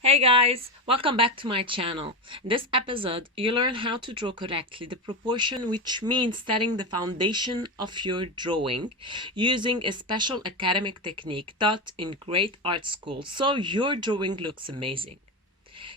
Hey guys, welcome back to my channel. In this episode, you learn how to draw correctly the proportion, which means setting the foundation of your drawing using a special academic technique taught in great art schools so your drawing looks amazing.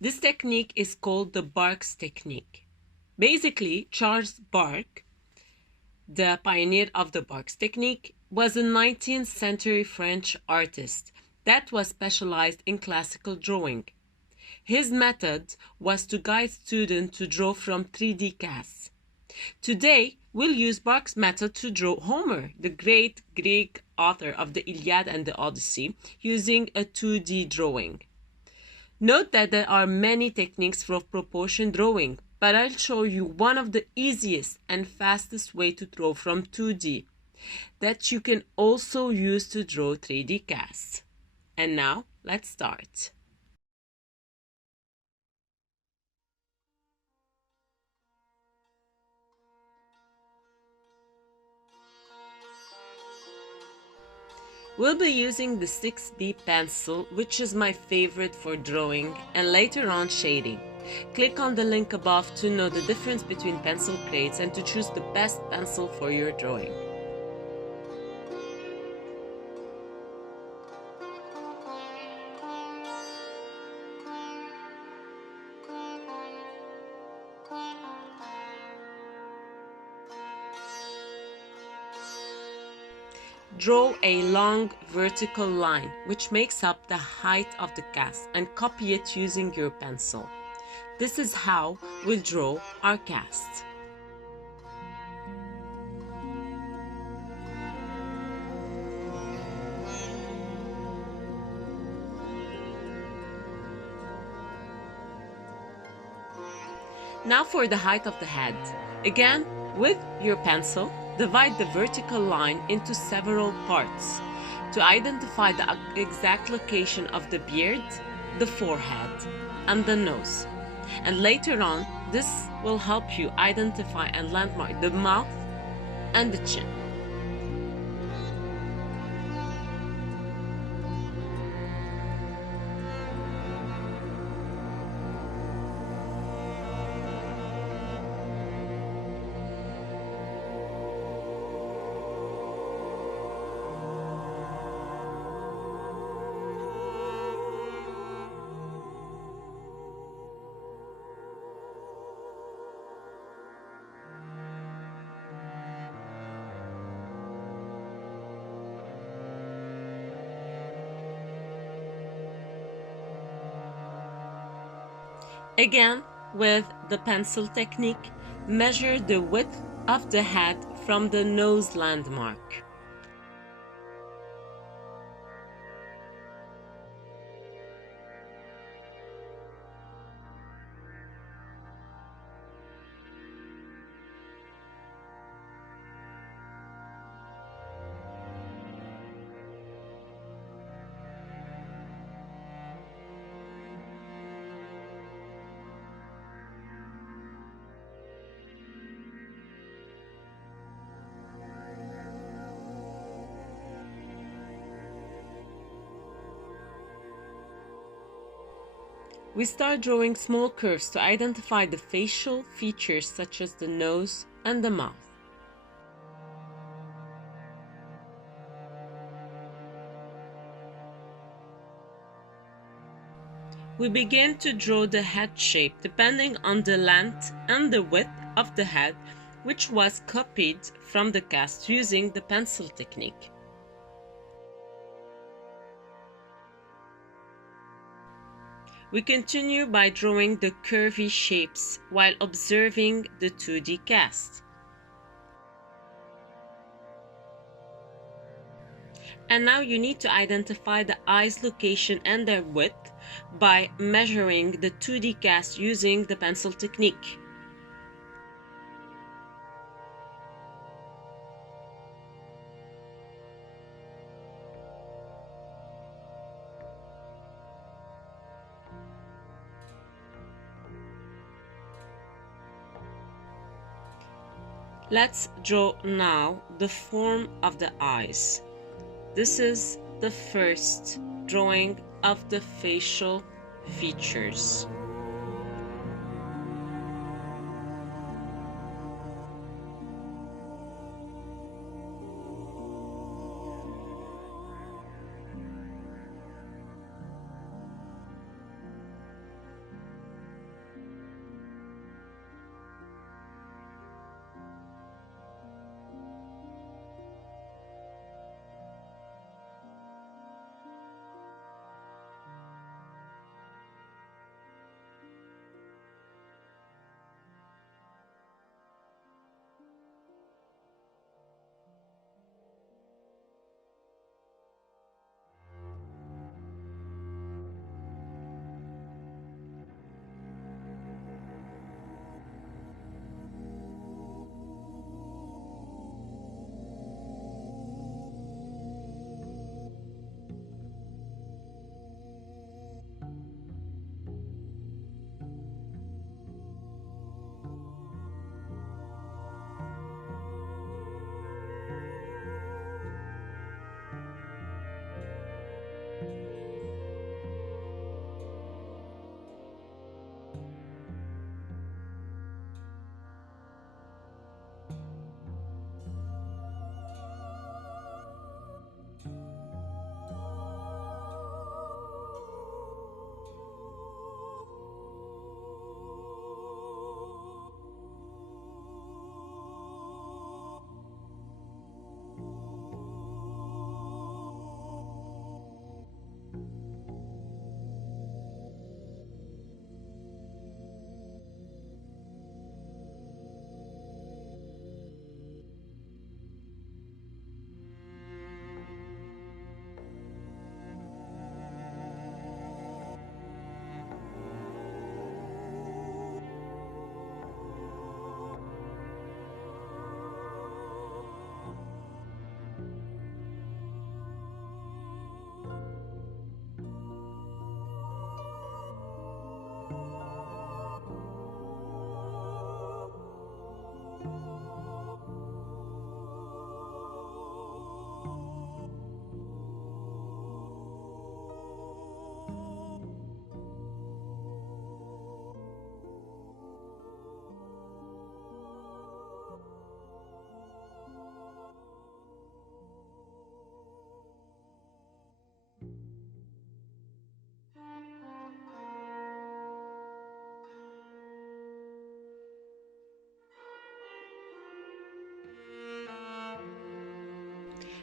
This technique is called the Barks technique. Basically, Charles Barks, the pioneer of the Barks technique, was a 19th century French artist that was specialized in classical drawing. His method was to guide students to draw from 3D casts. Today, we'll use Barks' method to draw Homer, the great Greek author of the Iliad and the Odyssey, using a 2D drawing. Note that there are many techniques for proportion drawing, but I'll show you one of the easiest and fastest way to draw from 2D that you can also use to draw 3D casts. And now, let's start. We'll be using the 6B pencil, which is my favorite for drawing and later on shading. Click on the link above to know the difference between pencil grades and to choose the best pencil for your drawing. Draw a long vertical line which makes up the height of the cast and copy it using your pencil. This is how we'll draw our cast. Now for the height of the head. Again, with your pencil, divide the vertical line into several parts to identify the exact location of the beard, the forehead, and the nose. And later on, this will help you identify and landmark the mouth and the chin. Again, with the pencil technique, measure the width of the head from the nose landmark. We start drawing small curves to identify the facial features such as the nose and the mouth. We begin to draw the head shape depending on the length and the width of the head, which was copied from the cast using the pencil technique. We continue by drawing the curvy shapes while observing the 2D cast. And now you need to identify the eyes' location and their width by measuring the 2D cast using the pencil technique. Let's draw now the form of the eyes. This is the first drawing of the facial features.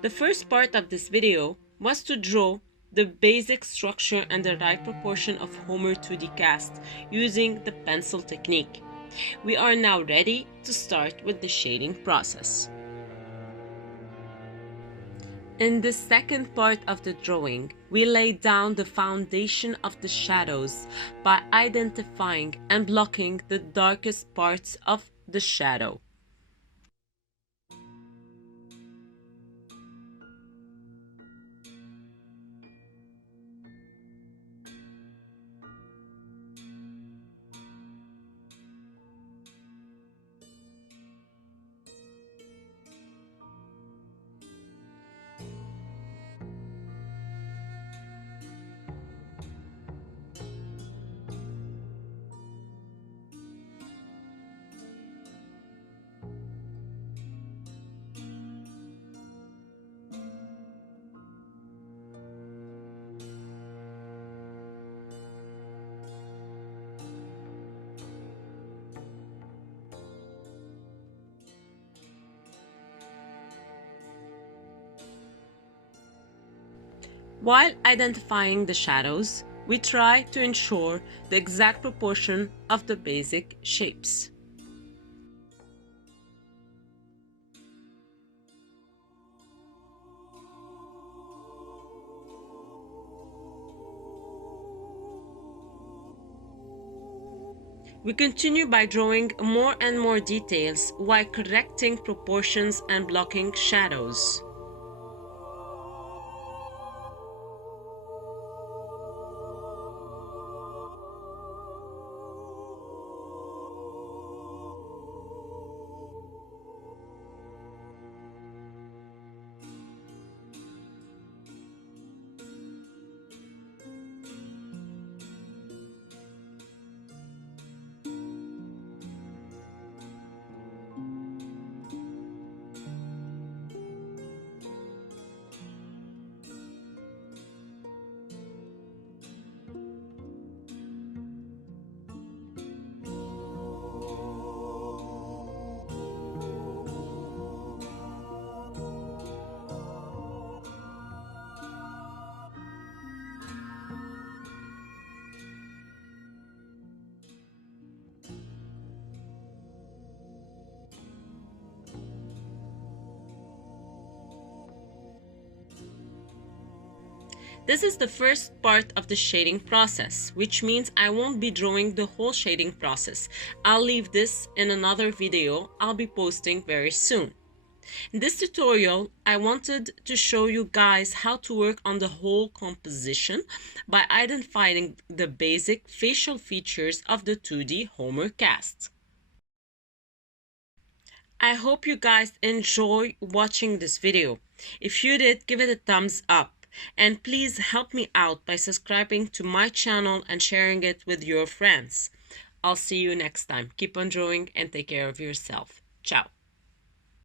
The first part of this video was to draw the basic structure and the right proportion of Homer 2D cast using the pencil technique. We are now ready to start with the shading process. In the second part of the drawing, we lay down the foundation of the shadows by identifying and blocking the darkest parts of the shadow. While identifying the shadows, we try to ensure the exact proportion of the basic shapes. We continue by drawing more and more details while correcting proportions and blocking shadows. This is the first part of the shading process, which means I won't be drawing the whole shading process. I'll leave this in another video I'll be posting very soon. In this tutorial, I wanted to show you guys how to work on the whole composition by identifying the basic facial features of the 2D Homer cast. I hope you guys enjoy watching this video. If you did, give it a thumbs up. And please help me out by subscribing to my channel and sharing it with your friends. I'll see you next time. Keep on drawing and take care of yourself. Ciao.